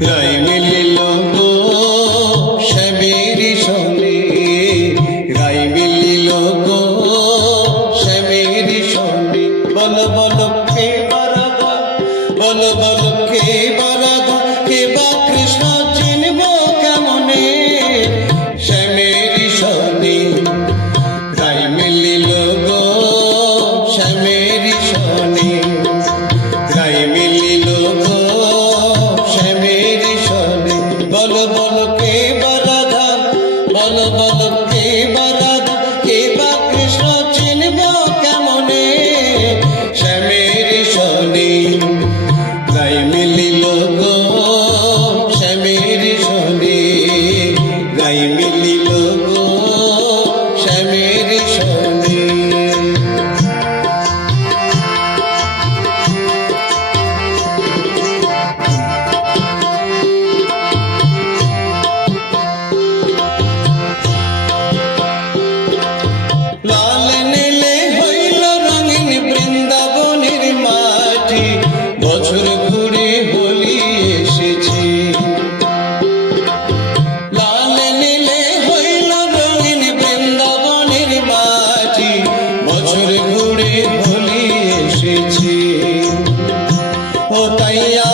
হৃদয় মিলিল গো শ্যামের সনে হৃদয় মিলিল গো শ্যামের সনে বল বল, কে বারাদা বল বল, কে বারাদা কে বা কৃষ্ণ বল বল তাইয়া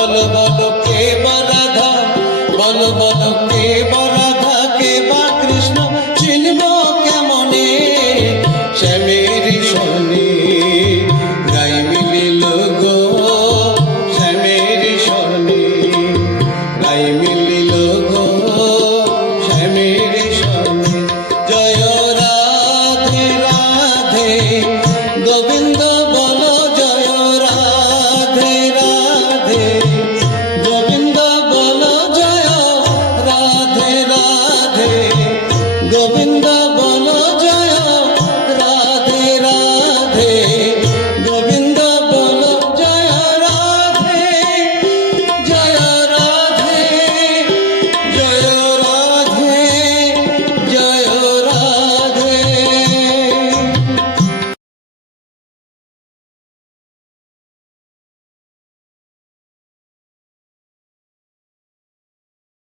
বলো বলো কে বা রাধা বলো বলো কে বা রাধা কে কৃষ্ণ? চিনব কেমনে? শ্যামে loving